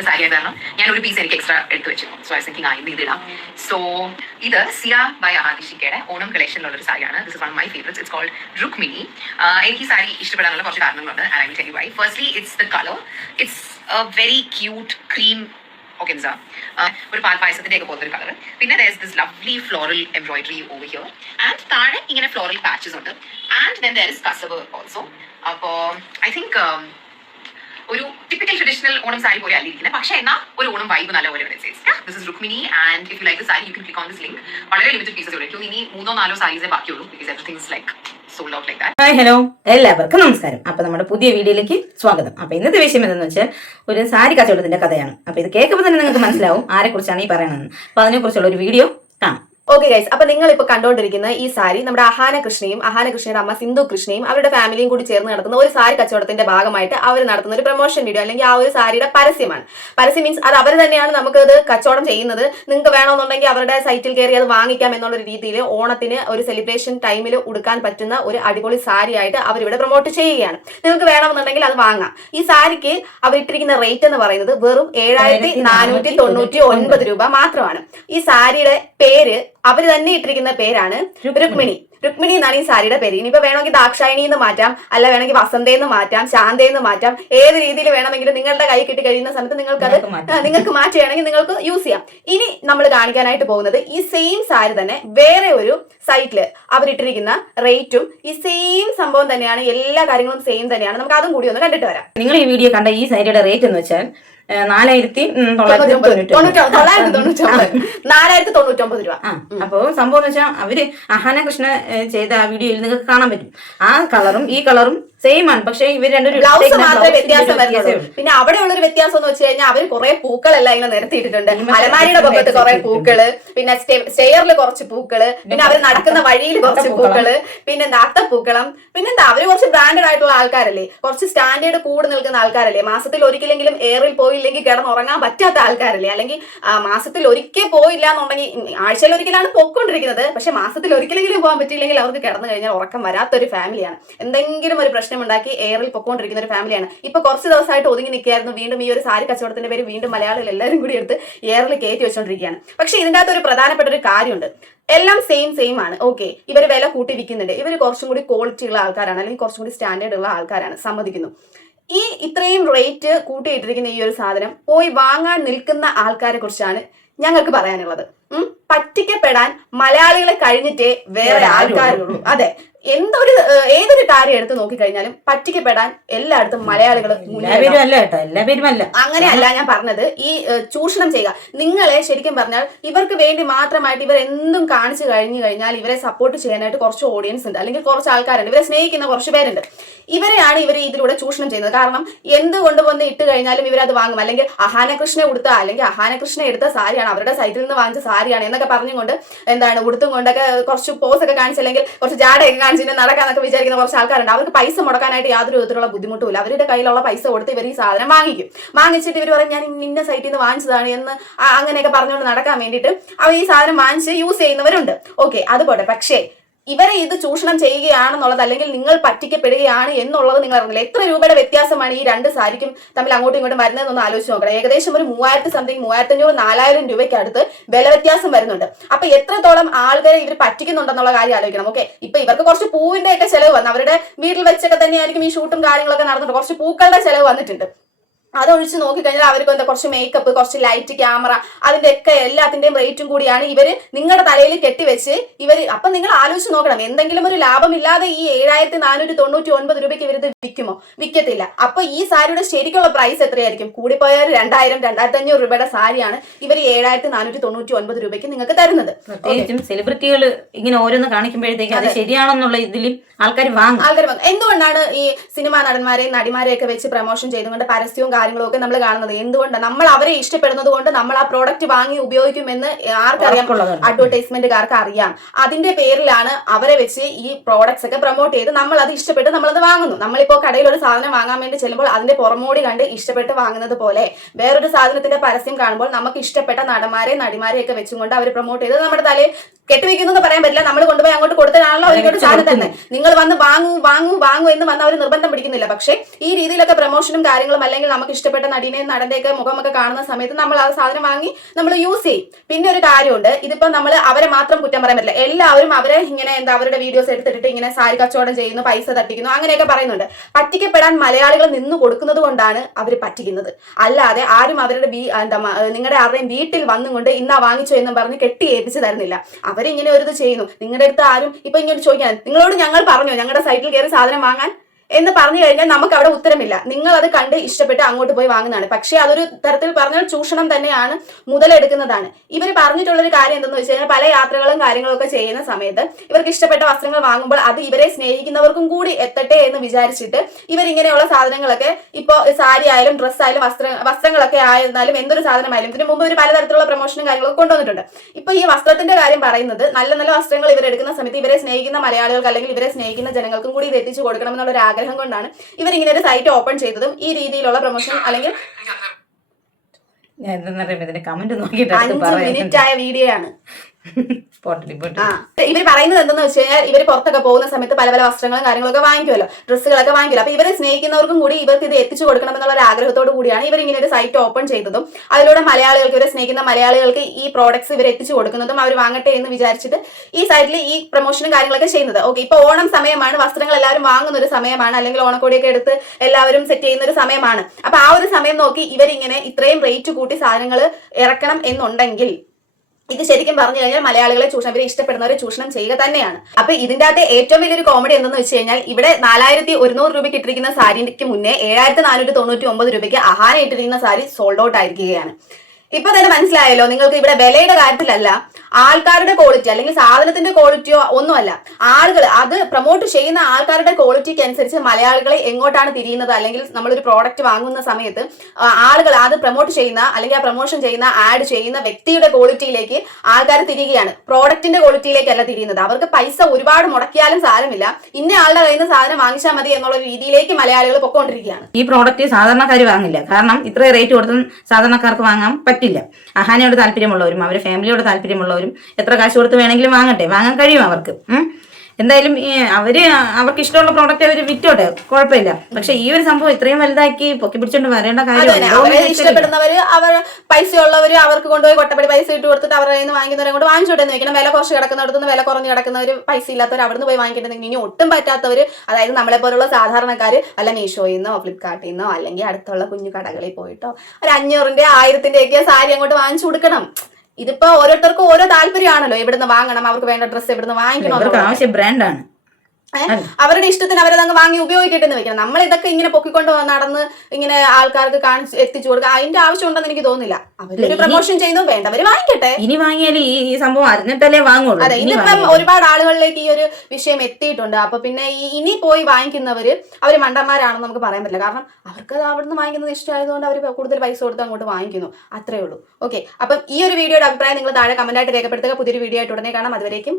ഇഷ്ടപ്പെട്ട സാരി ആയിരുന്നു ഞാൻ ഒരു പീസ് എനിക്ക് എക്സ്ട്രാ എടുത്ത് വെച്ചു. സോ ഐ തിങ്കിങ് ഇതിടാം. സോ ഇത് സിയ ബൈ ആദിഷിക്കയുടെ ഓണം കളക്ഷനിലുള്ള ഒരു സാരിയാണ്. This is one of my favourites. It's called Rukmini. എനിക്ക് ഈ സാരി ഇഷ്ടപ്പെടാനുള്ള കുറച്ച് കാരണങ്ങളുണ്ട്. And I will tell you why. Firstly it's the colour. It's a very cute cream organza. ഒരു പാൽപായസത്തിന്റെ ഒക്കെ പോകുന്ന ഒരു കളർ. പിന്നെ there is this lovely floral embroidery over here. And താഴെ ഇങ്ങനെ ഫ്ലോറൽ പാച്ചസ് ഉണ്ട്. ആൻഡ് then there is കസവ് ഓൾസോ. അപ്പോൾ ഐ തിങ്ക് ഒരു ടിപ്പിക്കൽ ട്രഡീഷണൽ ഓണം സാരി പോലെ അല്ലിരിക്കുന്നത്, പക്ഷേ എന്നാൽ ഒരു ഓണം വൈബ് നല്ല പോലെ this is Rukmini. And if you like the sari you can click on this link. വളരെ ലിമിറ്റഡ് പീസസ് ഉള്ളൂ. ഇനി 3-4 സാരീസേ ബാക്കിയുള്ളൂ. Because everything is like sold out like that. Hi hello എല്ലാവർക്കും നമസ്കാരം. അപ്പൊ നമ്മുടെ പുതിയ വീഡിയോയിലേക്ക് സ്വാഗതം. അപ്പൊ ഇന്നത്തെ വിഷയം എന്തെന്ന് വെച്ചാൽ ഒരു സാരി കച്ചവടത്തിന്റെ കഥയാണ്. അപ്പൊ ഇത് കേൾക്കുമ്പോൾ തന്നെ നിങ്ങൾക്ക് മനസ്സിലാവും ആരെ കുറിച്ചാണ് ഈ പറയണമെന്ന്. അപ്പൊ അതിനെക്കുറിച്ചുള്ള ഒരു വീഡിയോ കാണാം. ഓക്കെ ഗൈസ്, അപ്പൊ നിങ്ങൾ ഇപ്പൊ കണ്ടുകൊണ്ടിരിക്കുന്ന ഈ സാരി നമ്മുടെ അഹാന കൃഷ്ണയുടെ അമ്മ സിന്ധു കൃഷ്ണയും അവരുടെ ഫാമിലിയും കൂടി ചേർന്ന് നടത്തുന്ന ഒരു സാരി കച്ചവടത്തിന്റെ ഭാഗമായിട്ട് അവർ നടത്തുന്ന ഒരു പ്രൊമോഷൻ വീഡിയോ അല്ലെങ്കിൽ ആ ഒരു സാരിയുടെ പരസ്യമാണ്. പരസ്യം മീൻസ് അത് അവർ തന്നെയാണ് നമുക്ക് ഇത് കച്ചവടം ചെയ്യുന്നത്. നിങ്ങൾക്ക് വേണമെന്നുണ്ടെങ്കിൽ അവരുടെ സൈറ്റിൽ കയറി അത് വാങ്ങിക്കാം എന്നുള്ള രീതിയിൽ ഓണത്തിന് ഒരു സെലിബ്രേഷൻ ടൈമിൽ ഉടുക്കാൻ പറ്റുന്ന ഒരു അടിപൊളി സാരി ആയിട്ട് അവരിവിടെ പ്രൊമോട്ട് ചെയ്യുകയാണ്. നിങ്ങൾക്ക് വേണമെന്നുണ്ടെങ്കിൽ അത് വാങ്ങാം. ഈ സാരിക്ക് അവർ ഇട്ടിരിക്കുന്ന റേറ്റ് എന്ന് പറയുന്നത് വെറും 7,499 രൂപ മാത്രമാണ്. ഈ സാരിയുടെ പേര് അവര് തന്നെ ഇട്ടിരിക്കുന്ന പേരാണ് രുക്മിണി. രുക്മിണി എന്നാണ് ഈ സാരിയുടെ പേര്. ഇനിയിപ്പോ വേണമെങ്കിൽ ദാക്ഷായണി എന്ന് മാറ്റാം, അല്ല വേണമെങ്കിൽ വസന്തയെന്ന് മാറ്റാം, ശാന്തയെന്ന് മാറ്റാം. ഏത് രീതിയിൽ വേണമെങ്കിലും നിങ്ങളുടെ കൈ കിട്ടി കഴിയുന്ന സമയത്ത് നിങ്ങൾക്ക് മാറ്റുകയാണെങ്കിൽ നിങ്ങൾക്ക് യൂസ് ചെയ്യാം. ഇനി നമ്മൾ കാണിക്കാനായിട്ട് പോകുന്നത് ഈ സെയിം സാരി തന്നെ വേറെ ഒരു സൈറ്റില് അവരിട്ടിരിക്കുന്ന റേറ്റും ഈ സെയിം സംഭവം തന്നെയാണ്. എല്ലാ കാര്യങ്ങളും സെയിം തന്നെയാണ്. നമുക്ക് അതും കൂടി ഒന്ന് കണ്ടിട്ട് വരാം. നിങ്ങൾ ഈ വീഡിയോ കണ്ട ഈ സാരിയുടെ റേറ്റ് എന്ന് വെച്ചാൽ 4,999 രൂപ. അപ്പൊ സംഭവം എന്ന് വെച്ചാൽ അവര് അഹാന കൃഷ്ണ ചെയ്ത ആ വീഡിയോയിൽ നിങ്ങൾക്ക് കാണാൻ പറ്റും. ആ കളറും ഈ കളറും സെയിം ആണ്, പക്ഷെ ഇവർ രണ്ടും ബ്ലൗസ് മാത്രമേ വ്യത്യാസം വരുന്നുള്ളൂ. പിന്നെ അവിടെയുള്ള ഒരു വ്യത്യാസം എന്ന് വെച്ച് കഴിഞ്ഞാൽ അവര് കുറെ പൂക്കളെല്ലാം ഇങ്ങനെ നിരത്തിയിട്ടുണ്ട്. അലമാരിയുടെ പൊക്കത്ത് കുറെ പൂക്കള്, പിന്നെ സ്റ്റെയറിൽ കുറച്ച് പൂക്കള്, പിന്നെ അവര് നടക്കുന്ന വഴിയിൽ കുറച്ച് പൂക്കള്, പിന്നെ അത്തപ്പൂക്കളം. പിന്നെന്താ അവര് കുറച്ച് ബ്രാൻഡഡ് ആയിട്ടുള്ള ആൾക്കാരല്ലേ, കുറച്ച് സ്റ്റാൻഡേർഡ് കൂടി നിൽക്കുന്ന ആൾക്കാരല്ലേ, മാസത്തിൽ ഒരിക്കലെങ്കിലും എയറിൽ പോയില്ലെങ്കിൽ കിടന്നുറങ്ങാൻ പറ്റാത്ത ആൾക്കാരല്ലേ, അല്ലെങ്കിൽ മാസത്തിൽ ഒരിക്കൽ പോയില്ല എന്നുണ്ടെങ്കിൽ ആഴ്ചയിൽ ഒരിക്കലാണ് പോയിക്കൊണ്ടിരിക്കുന്നത്, പക്ഷെ മാസത്തിൽ ഒരിക്കലെങ്കിലും പോകാൻ പറ്റിയില്ലെങ്കിൽ അവർക്ക് കിടന്നു കഴിഞ്ഞാൽ ഉറക്കം വരാത്തൊരു ഫാമിലിയാണ്. എന്തെങ്കിലും ഒരു പ്രശ്നമുണ്ടാക്കി എയറിൽ പൊക്കോണ്ടിരിക്കുന്ന ഒരു ഫാമിലിയാണ്. ഇപ്പൊ കുറച്ച് ദിവസമായിട്ട് ഒതുങ്ങി നിൽക്കുകയായിരുന്നു. വീണ്ടും ഈ ഒരു സാരി കച്ചവടത്തിന്റെ പേര് വീണ്ടും മലയാളികൾ എല്ലാവരും കൂടി എടുത്ത് എയറിൽ കയറ്റി വെച്ചോണ്ടിരിക്കുകയാണ്. പക്ഷെ ഇതിന്റെ അകത്ത് ഒരു പ്രധാനപ്പെട്ട ഒരു കാര്യമുണ്ട്. എല്ലാം സെയിം ആണ്. ഓക്കെ, ഇവർ വില കൂട്ടി വിൽക്കുന്നുണ്ട്. ഇവർ കുറച്ചും കൂടി ക്വാളിറ്റി ഉള്ള ആൾക്കാരാണ്, അല്ലെങ്കിൽ കുറച്ചും കൂടി സ്റ്റാൻഡേർഡ് ഉള്ള ആൾക്കാരാണ്, സമ്മതിക്കുന്നു. ഈ ഇത്രയും റേറ്റ് കൂട്ടിയിട്ടിരിക്കുന്ന ഈ ഒരു സാധനം പോയി വാങ്ങാൻ നിൽക്കുന്ന ആൾക്കാരെ കുറിച്ചാണ് ഞങ്ങൾക്ക് പറയാനുള്ളത്. പറ്റിക്കപ്പെടാൻ മലയാളികളെ കഴിഞ്ഞിട്ടേ വേറെ ആൾക്കാരുള്ളൂ. അതെ, ഏതൊരു കാര്യം എടുത്ത് നോക്കിക്കഴിഞ്ഞാലും പറ്റിക്കപ്പെടാൻ എല്ലായിടത്തും മലയാളികൾ അങ്ങനെയല്ല ഞാൻ പറഞ്ഞത്. ഈ ചൂഷണം ചെയ്യുക, നിങ്ങളെ ശരിക്കും പറഞ്ഞാൽ ഇവർക്ക് വേണ്ടി മാത്രമായിട്ട് ഇവർ എന്തും കാണിച്ചു കഴിഞ്ഞാൽ ഇവരെ സപ്പോർട്ട് ചെയ്യാനായിട്ട് കുറച്ച് ഓഡിയൻസ് ഉണ്ട്, അല്ലെങ്കിൽ കുറച്ച് ആൾക്കാരുണ്ട്, ഇവരെ സ്നേഹിക്കുന്ന കുറച്ച് പേരുണ്ട്. ഇവരെയാണ് ഇവർ ഇതിലൂടെ ചൂഷണം ചെയ്യുന്നത്. കാരണം എന്ത് കൊണ്ടുവന്ന് ഇട്ട് കഴിഞ്ഞാലും ഇവരത് വാങ്ങും. അല്ലെങ്കിൽ അഹാനകൃഷ്ണ ഉടുത്ത, അല്ലെങ്കിൽ അഹാനകൃഷ്ണ എടുത്ത സാരിയാണ്, അവരുടെ സൈറ്റിൽ നിന്ന് വാങ്ങിച്ച സാരിയാണ് എന്നൊക്കെ പറഞ്ഞുകൊണ്ട് ഉടുത്തും കൊണ്ടൊക്കെ കുറച്ച് പോസ് ഒക്കെ കാണിച്ചില്ലെങ്കിൽ കുറച്ച് ജാടയൊക്കെ കാണിച്ചിട്ട് നടക്കാന്നൊക്കെ വിചാരിക്കുന്ന കുറച്ച് ആൾക്കാരുണ്ട്. അവർക്ക് പൈസ മുടക്കാനായിട്ട് യാതൊരു വിധത്തിലുള്ള ബുദ്ധിമുട്ടുമില്ല. അവരുടെ കയ്യിലുള്ള പൈസ കൊടുത്ത് ഇവർ ഈ സാധനം വാങ്ങിച്ചിട്ട് ഇവർ പറയും ഞാൻ ഇന്ന സൈറ്റിൽ നിന്ന് വാങ്ങിച്ചതാണ് എന്ന് അങ്ങനെയൊക്കെ പറഞ്ഞുകൊണ്ട് നടക്കാൻ വേണ്ടിയിട്ട് അവർ ഈ സാധനം വാങ്ങിച്ച് യൂസ് ചെയ്യുന്നവരുണ്ട്. ഓക്കെ, അതുപോട്ടെ. പക്ഷേ ഇവരെ ഇത് ചൂഷണം ചെയ്യുകയാണെന്നുള്ളത്, അല്ലെങ്കിൽ നിങ്ങൾ പറ്റിക്കപ്പെടുകയാണ് എന്നുള്ളത് നിങ്ങൾ അറിഞ്ഞില്ല. എത്ര രൂപയുടെ വ്യത്യാസമാണ് ഈ രണ്ട് സാരിക്കും തമ്മിൽ അങ്ങോട്ടും ഇങ്ങോട്ടും വരുന്നതെന്നൊന്ന് ആലോചിച്ച് നോക്കണം. ഏകദേശം ഒരു 3,500 4,000 രൂപയ്ക്ക് അടുത്ത് വില വ്യത്യാസം വരുന്നുണ്ട്. അപ്പൊ എത്രത്തോളം ആൾക്കാരെ ഇവർ പറ്റിക്കുന്നുണ്ടെന്നുള്ള കാര്യം ആലോചിക്കണം. ഓക്കെ, ഇപ്പൊ ഇവർക്ക് കുറച്ച് പൂവിന്റെ ഒക്കെ ചെലവ് വന്നു, അവരുടെ വീട്ടിൽ വെച്ചൊക്കെ തന്നെയായിരിക്കും ഈ ഷൂട്ടും കാര്യങ്ങളൊക്കെ നടന്നിട്ട് കുറച്ച് പൂക്കളുടെ ചെലവ് വന്നിട്ടുണ്ട്. അതൊഴിച്ച് നോക്കിക്കഴിഞ്ഞാൽ അവർക്ക് എന്താ കുറച്ച് മേക്കപ്പ്, കുറച്ച് ലൈറ്റ്, ക്യാമറ, അതിന്റെ ഒക്കെ എല്ലാത്തിന്റെയും റേറ്റും കൂടിയാണ് ഇവര് നിങ്ങളുടെ തലയിൽ കെട്ടിവെച്ച് അപ്പൊ നിങ്ങൾ ആലോചിച്ച് നോക്കണം, എന്തെങ്കിലും ഒരു ലാഭമില്ലാതെ ഈ 7,499 രൂപയ്ക്ക് ഇവരിത് വിൽക്കുമോ? വിൽക്കത്തില്ല. അപ്പൊ ഈ സാരിയുടെ ശരിക്കുള്ള പ്രൈസ് എത്രയായിരിക്കും? കൂടിപ്പോയാൽ 2,000-2,500 രൂപയുടെ സാരിയാണ് ഇവർ 7,499 രൂപയ്ക്ക് നിങ്ങൾക്ക് തരുന്നത്. സെലിബ്രിറ്റികൾ ഇങ്ങനെ ഓരോന്ന് കാണിക്കുമ്പോഴത്തേക്ക് അത് ശരിയാണെന്നുള്ള ഇതിലും ആൾക്കാർ വാങ്ങും. എന്തുകൊണ്ടാണ് ഈ സിനിമാ നടന്മാരെയും നടിമാരെയും ഒക്കെ വെച്ച് പ്രൊമോഷൻ ചെയ്തുകൊണ്ട് പരസ്യവും കാര്യങ്ങളും ഒക്കെ നമ്മൾ കാണുന്നത്? എന്തുകൊണ്ടാണ്? നമ്മൾ അവരെ ഇഷ്ടപ്പെടുന്നത് കൊണ്ട് നമ്മൾ ആ പ്രോഡക്റ്റ് വാങ്ങി ഉപയോഗിക്കുമെന്ന് ആർക്കറിയാം? അഡ്വർടൈസ്മെന്റുകാർക്ക് അറിയാം. അതിന്റെ പേരിലാണ് അവരെ വെച്ച് ഈ പ്രോഡക്ട്സ് ഒക്കെ പ്രൊമോട്ട് ചെയ്ത് നമ്മൾ അത് ഇഷ്ടപ്പെട്ട് നമ്മളത് വാങ്ങുന്നു. നമ്മളിപ്പോ കടയിൽ ഒരു സാധനം വാങ്ങാൻ വേണ്ടി ചെല്ലുമ്പോൾ അതിന്റെ പുറമോടി കണ്ട് ഇഷ്ടപ്പെട്ട് വാങ്ങുന്നത് പോലെ വേറൊരു സാധനത്തിന്റെ പരസ്യം കാണുമ്പോൾ നമുക്ക് ഇഷ്ടപ്പെട്ട നടിമാരെ ഒക്കെ വെച്ചുകൊണ്ട് അവർ പ്രൊമോട്ട് ചെയ്ത് നമ്മുടെ തലയിൽ കെട്ടിവെക്കുന്നു പറയാൻ പറ്റില്ല. നമ്മൾ കൊണ്ടുപോയി അങ്ങോട്ട് കൊടുത്തതാണല്ലോ അവർക്ക് സാധനം തന്നെ. നിങ്ങൾ വന്ന് വാങ്ങൂ എന്ന് വന്ന് അവർ നിർബന്ധം പിടിക്കുന്നില്ല. പക്ഷെ ഈ രീതിയിലൊക്കെ പ്രൊമോഷനും കാര്യങ്ങളും അല്ലെങ്കിൽ നമുക്ക് ഇഷ്ടപ്പെട്ട നടീനെയും നടന്റെയൊക്കെ മുഖമൊക്കെ കാണുന്ന സമയത്ത് നമ്മൾ ആ സാധനം വാങ്ങി നമ്മൾ യൂസ് ചെയ്യും. പിന്നെ ഒരു കാര്യമുണ്ട്, ഇതിപ്പോ നമ്മൾ അവരെ മാത്രം കുറ്റം പറയാൻ പറ്റില്ല. എല്ലാവരും അവരെ ഇങ്ങനെ അവരുടെ വീഡിയോസ് എടുത്തിട്ട് ഇങ്ങനെ സാരി കച്ചവടം ചെയ്യുന്നു, പൈസ തട്ടിക്കുന്നു, അങ്ങനെയൊക്കെ പറയുന്നുണ്ട്. പറ്റിക്കപ്പെടാൻ മലയാളികൾ നിന്ന് കൊടുക്കുന്നത് കൊണ്ടാണ് അവർ പറ്റിക്കുന്നത്. അല്ലാതെ ആരും അവരുടെ നിങ്ങളുടെ ആരുടെയും വീട്ടിൽ വന്നുകൊണ്ട് ഇന്നാ വാങ്ങിച്ചോ എന്നും പറഞ്ഞ് കെട്ടി ഏൽപ്പിച്ച് തരുന്നില്ല. അവരിങ്ങനെ ഒരു ഇത് ചെയ്യുന്നു. നിങ്ങളുടെ അടുത്ത് ആരും ഇപ്പൊ ഇങ്ങനെ ചോദിക്കാൻ, നിങ്ങളോട് ഞങ്ങൾ പറഞ്ഞോ ഞങ്ങളുടെ സൈറ്റിൽ കയറി സാധനം വാങ്ങാൻ എന്ന് പറഞ്ഞു കഴിഞ്ഞാൽ നമുക്ക് അവിടെ ഉത്തരമില്ല. നിങ്ങൾ അത് കണ്ട് ഇഷ്ടപ്പെട്ട് അങ്ങോട്ട് പോയി വാങ്ങുന്നതാണ്. പക്ഷെ അതൊരു തരത്തിൽ പറഞ്ഞാൽ ചൂഷണം തന്നെയാണ്, മുതലെടുക്കുന്നതാണ്. ഇവർ പറഞ്ഞിട്ടുള്ളൊരു കാര്യം എന്തെന്ന് വെച്ച് കഴിഞ്ഞാൽ പല യാത്രകളും കാര്യങ്ങളൊക്കെ ചെയ്യുന്ന സമയത്ത് ഇവർക്ക് ഇഷ്ടപ്പെട്ട വസ്ത്രങ്ങൾ വാങ്ങുമ്പോൾ അത് ഇവരെ സ്നേഹിക്കുന്നവർക്കും കൂടി എത്തട്ടെ എന്ന് വിചാരിച്ചിട്ട് ഇവരിങ്ങനെയുള്ള സാധനങ്ങളൊക്കെ ഇപ്പോൾ സാരി ആയാലും ഡ്രസ്സ് ആയാലും വസ്ത്രങ്ങളൊക്കെ ആയിരുന്നാലും എന്തൊരു സാധനമായാലും ഇതിനു മുമ്പ് ഒരു പലതരത്തിലുള്ള പ്രൊമോഷനും കാര്യങ്ങളൊക്കെ കൊണ്ടുവന്നിട്ടുണ്ട്. ഇപ്പൊ ഈ വസ്ത്രത്തിന്റെ കാര്യം പറയുന്നത് നല്ല നല്ല വസ്ത്രങ്ങൾ ഇവരെടുക്കുന്ന സമയത്ത് ഇവരെ സ്നേഹിക്കുന്ന മലയാളികൾക്ക് അല്ലെങ്കിൽ ഇവരെ സ്നേഹിക്കുന്ന ജനങ്ങൾക്കും കൂടി ഇത് എത്തിച്ചു കൊടുക്കണം എന്നുള്ള ഒരു ആഗ്രഹം കൊണ്ടാണ് ഇവരിങ്ങനെ ഒരു സൈറ്റ് ഓപ്പൺ ചെയ്തതും ഈ രീതിയിലുള്ള പ്രൊമോഷൻ അല്ലെങ്കിൽ 5 മിനിറ്റ് ആയ വീഡിയോ ആണ്. ഇവർ പറയുന്നത് എന്തെന്ന് വെച്ച് കഴിഞ്ഞാൽ ഇവർ പുറത്തൊക്കെ പോകുന്ന സമയത്ത് പല പല വസ്ത്രങ്ങളും കാര്യങ്ങളൊക്കെ വാങ്ങിക്കുമല്ലോ, ഡ്രസ്സുകളൊക്കെ വാങ്ങിക്കുമല്ലോ. അപ്പൊ ഇവരെ സ്നേഹിക്കുന്നവർക്കും കൂടി ഇവർക്ക് ഇത് എത്തിച്ചു കൊടുക്കണം എന്നുള്ള ഒരു ആഗ്രഹത്തോടു കൂടിയാണ് ഇവർ ഇങ്ങനെ ഒരു സൈറ്റ് ഓപ്പൺ ചെയ്തതും അതിലൂടെ മലയാളികൾക്ക്, ഇവരെ സ്നേഹിക്കുന്ന മലയാളികൾക്ക് ഈ പ്രോഡക്ട്സ് ഇവർ എത്തിച്ചു കൊടുക്കുന്നതും അവർ വാങ്ങട്ടെ എന്ന് വിചാരിച്ചിട്ട് ഈ സൈറ്റിൽ ഈ പ്രൊമോഷനും കാര്യങ്ങളൊക്കെ ചെയ്യുന്നത്. ഓക്കെ, ഇപ്പൊ ഓണം സമയമാണ്, വസ്ത്രങ്ങൾ എല്ലാവരും വാങ്ങുന്ന ഒരു സമയമാണ്, അല്ലെങ്കിൽ ഓണക്കോടിയൊക്കെ എടുത്ത് എല്ലാവരും സെറ്റ് ചെയ്യുന്ന ഒരു സമയമാണ്. അപ്പൊ ആ ഒരു സമയം നോക്കി ഇവരിങ്ങനെ ഇത്രയും റേറ്റ് കൂട്ടി സാധനങ്ങൾ ഇറക്കണം എന്നുണ്ടെങ്കിൽ ഇത് ശരിക്കും പറഞ്ഞു കഴിഞ്ഞാൽ മലയാളികളെ ചൂഷണം, ഇവരെ ഇഷ്ടപ്പെടുന്നവരെ ചൂഷണം ചെയ്യുക തന്നെയാണ്. അപ്പൊ ഇതിന്റെ അകത്ത് ഏറ്റവും വലിയൊരു കോമഡി എന്തെന്ന് വെച്ച് കഴിഞ്ഞാൽ ഇവിടെ 4100 രൂപയ്ക്ക് ഇട്ടിരിക്കുന്ന സാരിക്ക് മുന്നേ 7499 രൂപയ്ക്ക് അഹാന ഇട്ടിരിക്കുന്ന സാരി സോൾഡ് ഔട്ട് ആയിരിക്കുകയാണ്. ഇപ്പൊ തന്നെ മനസ്സിലായല്ലോ നിങ്ങൾക്ക്, ഇവിടെ വിലയുടെ കാര്യത്തിലല്ല, ആൾക്കാരുടെ ക്വാളിറ്റി അല്ലെങ്കിൽ സാധനത്തിന്റെ ക്വാളിറ്റിയോ ഒന്നുമല്ല, ആളുകൾ അത് പ്രൊമോട്ട് ചെയ്യുന്ന ആൾക്കാരുടെ ക്വാളിറ്റിക്ക് അനുസരിച്ച് മലയാളികളെ എങ്ങോട്ടാണ് തിരിയുന്നത്, അല്ലെങ്കിൽ നമ്മളൊരു പ്രോഡക്റ്റ് വാങ്ങുന്ന സമയത്ത് ആളുകൾ അത് പ്രൊമോട്ട് ചെയ്യുന്ന അല്ലെങ്കിൽ ആ പ്രൊമോഷൻ ചെയ്യുന്ന ആഡ് ചെയ്യുന്ന വ്യക്തിയുടെ ക്വാളിറ്റിയിലേക്ക് ആൾക്കാർ തിരിയുകയാണ്, പ്രോഡക്റ്റിന്റെ ക്വാളിറ്റിയിലേക്കല്ല തിരിയുന്നത്. അവർക്ക് പൈസ ഒരുപാട് മുടക്കിയാലും സാരമില്ല, ഇന്ന ആളുടെ കയ്യിൽ നിന്ന് സാധനം വാങ്ങിച്ചാൽ മതി എന്നുള്ള രീതിയിലേക്ക് മലയാളികൾ പൊക്കോണ്ടിരിക്കുകയാണ്. ഈ പ്രോഡക്റ്റ് സാധാരണക്കാർ വാങ്ങില്ല, കാരണം ഇത്രയും റേറ്റ് കൊടുത്തും സാധാരണക്കാർക്ക് വാങ്ങാൻ പറ്റില്ല. അഹാനയോട് താല്പര്യമുള്ളവരും അവരുടെ ഫാമിലിയോട് താല്പര്യമുള്ളവരും എത്ര കാശ് കൊടുത്ത് വേണമെങ്കിലും വാങ്ങാൻ കഴിയും അവർക്ക്. എന്തായാലും അവർക്ക് ഇഷ്ടമുള്ള പ്രോഡക്റ്റ് അവർ വിറ്റോട്ടെ, കുഴപ്പമില്ല. പക്ഷെ ഈ ഒരു സംഭവം ഇത്രയും വലുതാക്കി പൊക്കി പിടിച്ചോണ്ട് വരേണ്ട കാര്യം, ഇഷ്ടപ്പെടുന്നവര് അവർ പൈസയുള്ളവര് അവർക്ക് കൊണ്ടുപോയി കൊട്ടപ്പടി പൈസ ഇട്ട് കൊടുത്തിട്ട് അവരുടെ കയ്യിൽ നിന്ന് വാങ്ങിക്കുന്നവരെ കൊണ്ട് വാങ്ങിച്ചോട്ടെ എന്ന് വെക്കണം. വില കുറച്ച് കിടക്കുന്നിടത്തുനിന്ന് വില കുറഞ്ഞ് കിടക്കുന്നവർ, പൈസ ഇല്ലാത്തവർ അവിടുന്ന് പോയി വാങ്ങിക്കേണ്ടത്. ഇനി ഒട്ടും പറ്റാത്തവര്, അതായത് നമ്മളെ പോലുള്ള സാധാരണക്കാര് വല്ല മീഷോയിൽ നിന്നോ ഫ്ലിപ്കാർട്ടിൽ നിന്നോ അല്ലെങ്കിൽ അടുത്തുള്ള കുഞ്ഞു കടകളിൽ പോയിട്ടോ ഒരു 500-ന്റെ 1000-ന്റെ സാരി അങ്ങോട്ട് വാങ്ങിച്ചു കൊടുക്കണം. ഇതിപ്പോ ഓരോരുത്തർക്കും ഓരോ താല്പര്യമാണല്ലോ, എവിടുന്ന് വാങ്ങണം, അവർക്ക് വേണ്ട ഡ്രസ്സ് എവിടുന്ന് വാങ്ങിക്കണം, ആവശ്യം ബ്രാൻഡാണ്. അവരുടെ ഇഷ്ടത്തിന് അവരതങ്ങ് വാങ്ങി ഉപയോഗിക്കട്ടെ എന്ന് വെക്കണം. നമ്മൾ ഇതൊക്കെ ഇങ്ങനെ പൊക്കിക്കൊണ്ട് നടന്ന് ഇങ്ങനെ ആൾക്കാർക്ക് എത്തിച്ചു കൊടുക്കുക, അതിന്റെ ആവശ്യം ഉണ്ടെന്ന് എനിക്ക് തോന്നുന്നില്ല. അവരൊരു പ്രൊമോഷൻ ചെയ്യുന്നു, വേണ്ടവര് വാങ്ങിക്കട്ടെ. ഇനി വാങ്ങിയാലും ഈ സംഭവം അറിഞ്ഞിട്ടല്ലേ വാങ്ങുള്ളൂ. അതെ, ഇതിപ്പം ഒരുപാട് ആളുകളിലേക്ക് ഈ ഒരു വിഷയം എത്തിയിട്ടുണ്ട്. അപ്പൊ പിന്നെ ഇനി പോയി വാങ്ങിക്കുന്നവര് അവര് മണ്ടന്മാരാണെന്ന് നമുക്ക് പറയാൻ പറ്റില്ല. കാരണം അവർക്ക് അത് അവിടുന്ന് വാങ്ങിക്കുന്നത് ഇഷ്ടമായതുകൊണ്ട് അവർ കൂടുതൽ പൈസ കൊടുത്ത് അങ്ങോട്ട് വാങ്ങിക്കുന്നു, അത്രേ ഉള്ളൂ. ഓക്കെ, അപ്പം ഈ ഒരു വീഡിയോയുടെ അഭിപ്രായം നിങ്ങൾ താഴെ കമന്റായിട്ട് രേഖപ്പെടുത്തുക. പുതിയൊരു വീഡിയോ ആയിട്ട് ഉടനെ കാണാം. അതുവരേക്കും